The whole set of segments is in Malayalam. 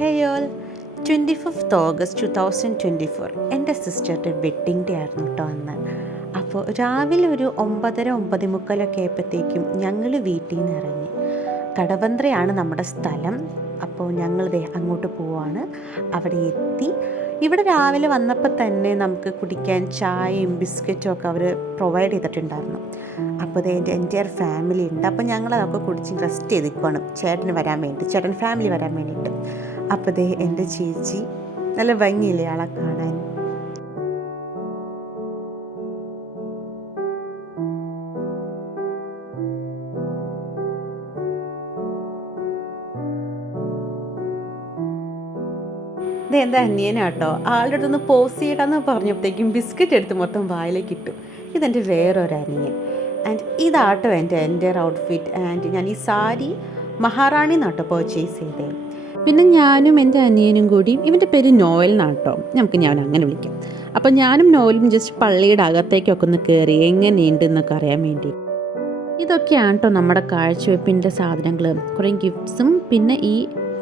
Hey all, 25th August 2024 എൻ്റെ സിസ്റ്ററുടെ വെഡ്ഡിങ് ഡേ ആയിരുന്നു കേട്ടോ അന്ന്. അപ്പോൾ രാവിലെ ഒരു 9:30 ആയപ്പോഴത്തേക്കും ഞങ്ങൾ വീട്ടിൽ നിന്ന് ഇറങ്ങി. കടവന്ത്രയാണ് നമ്മുടെ സ്ഥലം. അപ്പോൾ ഞങ്ങൾ അങ്ങോട്ട് പോവാണ്. അവിടെ എത്തി. ഇവിടെ രാവിലെ വന്നപ്പോൾ തന്നെ നമുക്ക് കുടിക്കാൻ ചായയും ബിസ്ക്കറ്റും ഒക്കെ അവർ പ്രൊവൈഡ് ചെയ്തിട്ടുണ്ടായിരുന്നു. അപ്പോൾ എൻ്റെ എൻ്റെയർ ഫാമിലി ഉണ്ട്. അപ്പോൾ ഞങ്ങളതൊക്കെ കുടിച്ച് റെസ്റ്റ് ചെയ്തിരിക്കുകയാണ് ചേട്ടൻ ഫാമിലി വരാൻ വേണ്ടിയിട്ട്. അപ്പോൾ എൻ്റെ ചേച്ചി നല്ല ഭംഗിയില്ലേ ആളെ കാണാൻ. ഇത് എൻ്റെ അനിയനാട്ടോ. ആളുടെ അടുത്തൊന്ന് പോസ് ചെയ്യണമെന്ന് പറഞ്ഞപ്പോഴത്തേക്കും ബിസ്ക്കറ്റ് എടുത്ത് മൊത്തം വായിലേക്ക് ഇട്ടു. ഇതെൻ്റെ വേറൊരു അനിയൻ. ആൻഡ് ഇതാട്ടോ എൻ്റെ ഔട്ട്ഫിറ്റ്. ആൻഡ് ഞാൻ ഈ സാരി മഹാറാണി നാട്ടോ പർച്ചേസ് ചെയ്തേ. പിന്നെ ഞാനും എൻ്റെ അനിയനും കൂടി, ഇവൻ്റെ പേര് നോയൽ നാട്ടോ, ഞാൻ അങ്ങനെ വിളിക്കാം. അപ്പോൾ ഞാനും നോയലും ജസ്റ്റ് പള്ളിയുടെ അകത്തേക്കൊക്കെ ഒന്ന് കയറി എങ്ങനെയുണ്ടെന്നൊക്കെ അറിയാൻ വേണ്ടി. ഇതൊക്കെയാണ് കേട്ടോ നമ്മുടെ കാഴ്ചവെപ്പിൻ്റെ സാധനങ്ങൾ. കുറേ ഗിഫ്റ്റ്സും പിന്നെ ഈ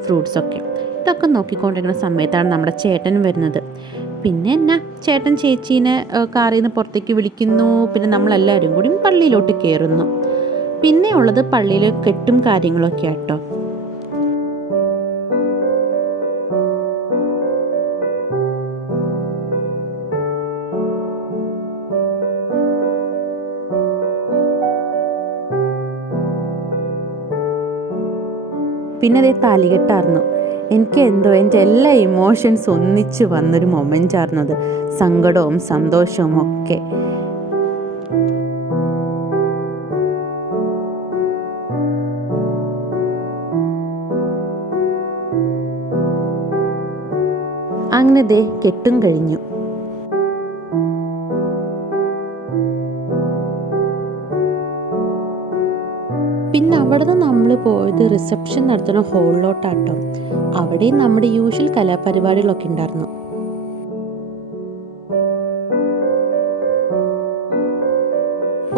ഫ്രൂട്ട്സൊക്കെ. ഇതൊക്കെ നോക്കിക്കൊണ്ടിരിക്കുന്ന സമയത്താണ് നമ്മുടെ ചേട്ടൻ വരുന്നത്. പിന്നെ എന്നാ ചേട്ടൻ ചേച്ചീനെ കാറിൽ നിന്ന് പുറത്തേക്ക് വിളിക്കുന്നു. പിന്നെ നമ്മളെല്ലാവരും കൂടി പള്ളിയിലോട്ട് കയറുന്നു. പിന്നെ ഉള്ളത് പള്ളിയിൽ കെട്ടും കാര്യങ്ങളൊക്കെ ആട്ടോ. പിന്നെ അതേ താലികെട്ടായിരുന്നു. എനിക്ക് എന്തോ എൻ്റെ എല്ലാ ഇമോഷൻസ് ഒന്നിച്ച് വന്നൊരു മൊമെൻ്റ് ആയിരുന്നു അത്. സങ്കടവും സന്തോഷവും ഒക്കെ. അങ്ങനെ കെട്ടും കഴിഞ്ഞു. പിന്നെ അവിടെ നിന്ന് നമ്മൾ പോയത് റിസപ്ഷൻ നടത്തുന്ന ഹോളിലോട്ടാട്ടോ. അവിടെയും നമ്മുടെ യൂഷ്വൽ കലാപരിപാടികളൊക്കെ ഉണ്ടായിരുന്നു.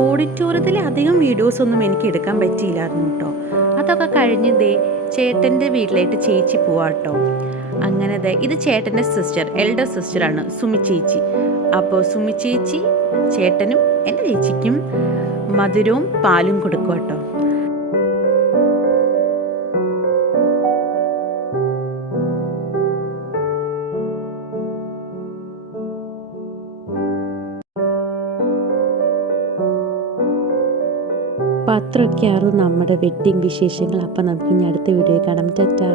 ഓഡിറ്റോറിയത്തിലെ അധികം വീഡിയോസൊന്നും എനിക്ക് എടുക്കാൻ പറ്റിയില്ലായിരുന്നു കേട്ടോ. അതൊക്കെ കഴിഞ്ഞ് ചേട്ടൻ്റെ വീട്ടിലായിട്ട് ചേച്ചി പോവാട്ടോ. അങ്ങനെ ഇത് ചേട്ടൻ്റെ എൽഡർ സിസ്റ്ററാണ് സുമി ചേച്ചി. അപ്പോൾ സുമി ചേച്ചി ചേട്ടനും എൻ്റെ ചേച്ചിക്കും മധുരവും പാലും കൊടുക്കും കേട്ടോ. അപ്പോൾ അത്രയൊക്കെയായിരുന്നു നമ്മുടെ വെഡ്ഡിങ് വിശേഷങ്ങൾ. അപ്പോൾ നമുക്ക് ഇനി അടുത്ത വീഡിയോ കാണാം. ടാറ്റാ.